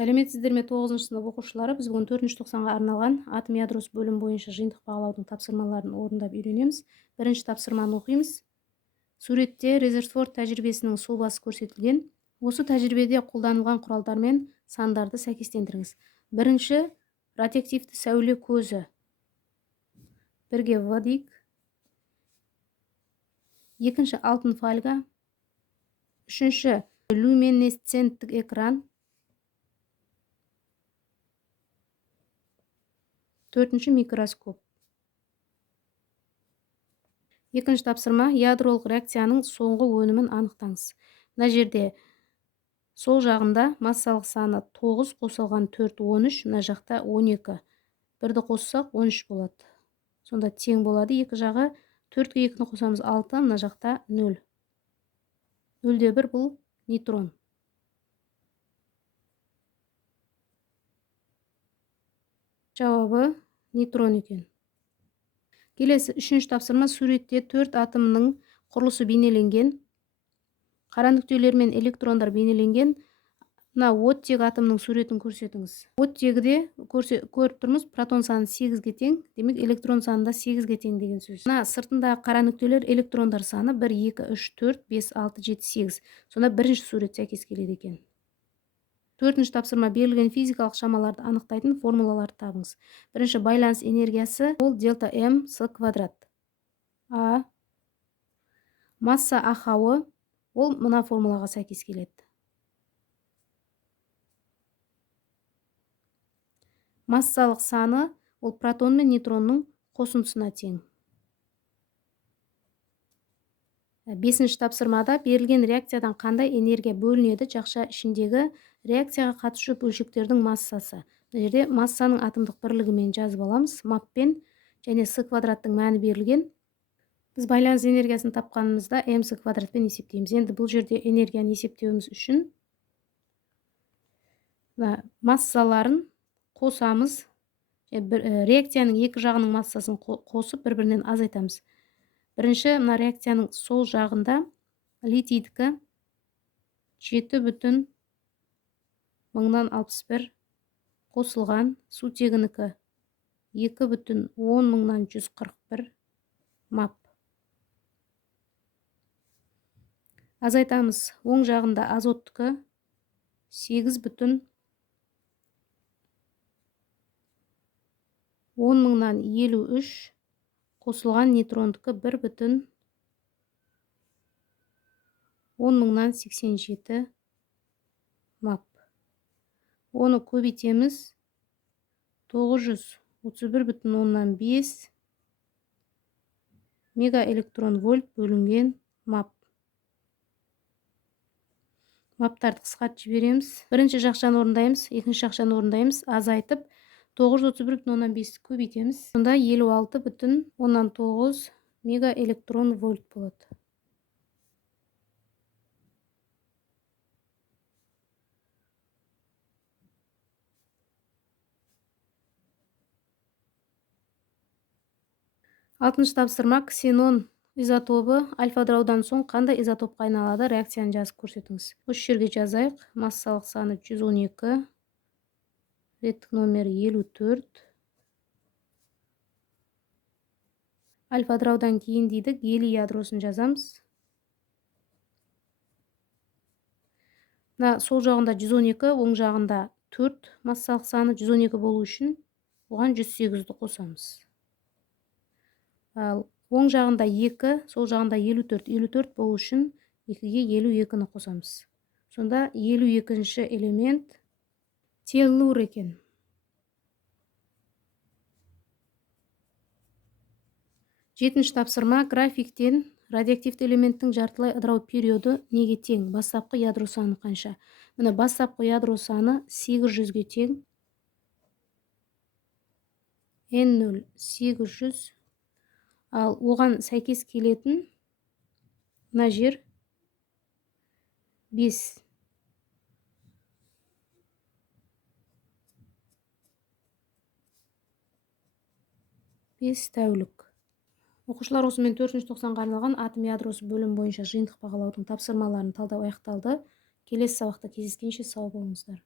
Сәлеметсіздер ме 9-шы сынып оқушылары? Біз бүгін 4-ші тоқсанға арналған атом ядросы бөлім бойынша жиынтық бағалаудың тапсырмаларын орындап үйренеміз. Бірінші тапсырманы оқимыз. Суретте резервуар тәжірибесінің сұлбасы көрсетілген. Осы тәжірибеде қолданылған құралдар мен сандарды сәйкестендіріңіз. Бірінші радиоактивті сәуле көзі. Бірге В дейік. Екінші алтын фольга. Үшінші люминесценттік экран. Төртінші микроскоп. Екінші тапсырма ядролық реакцияның соңғы өнімін анықтаңыз. Мына жерде сол жағында массалық саны 9 қосылған 4 13, мына жақта 12. Бірді қоссақ 13 болады. Сонда тең болады. Екі жағы 4-ге 2-ні қосамыз 6, мына жақта 0. 0-де 1 бұл нейтрон. Жауабы нейтрон екен. Келесі үшінші тапсырма суретте 4 атомның құрылысы бейнеленген. Қара нүктелер мен электрондар бейнеленген. Мына оттегі атомның суретін көрсетіңіз. Оттегіде көріп тұрмыз, протон саны 8-ге тең, демек электрон саны да 8-ге тең деген сөз. Мына сыртындағы қара нүктелер электрондар саны 1 2 3 4 5 6 7 8. Сонда бірінші сурет сәйкес келеді екен. Төртінші тапсырма берілген физикалық шамаларды анықтайтын формулаларды табыңыз. Бірінші байланыс энергиясы ол дельта М С квадрат. А. Масса ахауы ол мына формулаға сәйкес келеді. Массалық саны ол протон мен нейтронның қосындысына тең. Бесінші тапсырмада берілген реакциядан қандай энергия бөлінеді жақша ішіндегі реакцияға қатысушы бөлшектердің массасы. Бұл жерде массаның атомдық бірлігімен жазып аламыз. Маппен және С квадраттың мәні берілген. Біз байланыс энергиясын тапқанымызда МС квадратпен есептейміз. Енді бұл жерде энергияны есептеуіміз үшін массаларын қосамыз. Реакцияның екі жағының массасын қосып бір-бірінен азайтамыз. Бірінші, мына реакцияның сол жағында литийдікі 7,61 қосылған, сутегінікі 2,10,141 мап. Азайтамыз. Оң жағында азоттікі 8,10,053 қосылған, нейтрондікі 1,10,087 мап. Оны көбейтеміз. 931,5 мегаэлектрон вольт бөлінген мап. Маптарды қысқартып жібереміз. Бірінші жақшаны орындаймыз, екінші жақшаны орындаймыз. Азайтып 931,5 көбейтеміз. Сонда 56,9 мегаэлектрон вольт болады. Алтыншы тапсырма ксенон изотопы альфа ыдыраудан соң қандай изотопқа айналады? Реакцияны жазып көрсетіңіз. Осы жерге жазайық. Массалық саны 112, реттік номері 54. Альфа ыдыраудан кейін дейді гелий ядросын жазамыз. Сол жағында 112, оң жағында 4 массалық саны 112 болу үшін оған 108-ді қосамыз. Ал оң жағында 2, сол жағында 54. 54 болу үшін 2-ге 52-ні қосамыз. Сонда 52-ші элемент теллур екен. Жетінші тапсырма графиктен радиоактивті элементтің жартылай ыдырау периоды неге тең? Бастапқы ядро саны қанша? Міне бастапқы ядро саны 800-ге тең. N0 800. Ал оған сәйкес келетін мына жер 5. 5 тәулік. Оқушылар осымен 4-ші тоқсанға арналған атом ядросы бөлім бойынша жиынтық бағалаудың тапсырмаларын талдау аяқталды. Келесі сабақта кездескенше сау болыңыздар.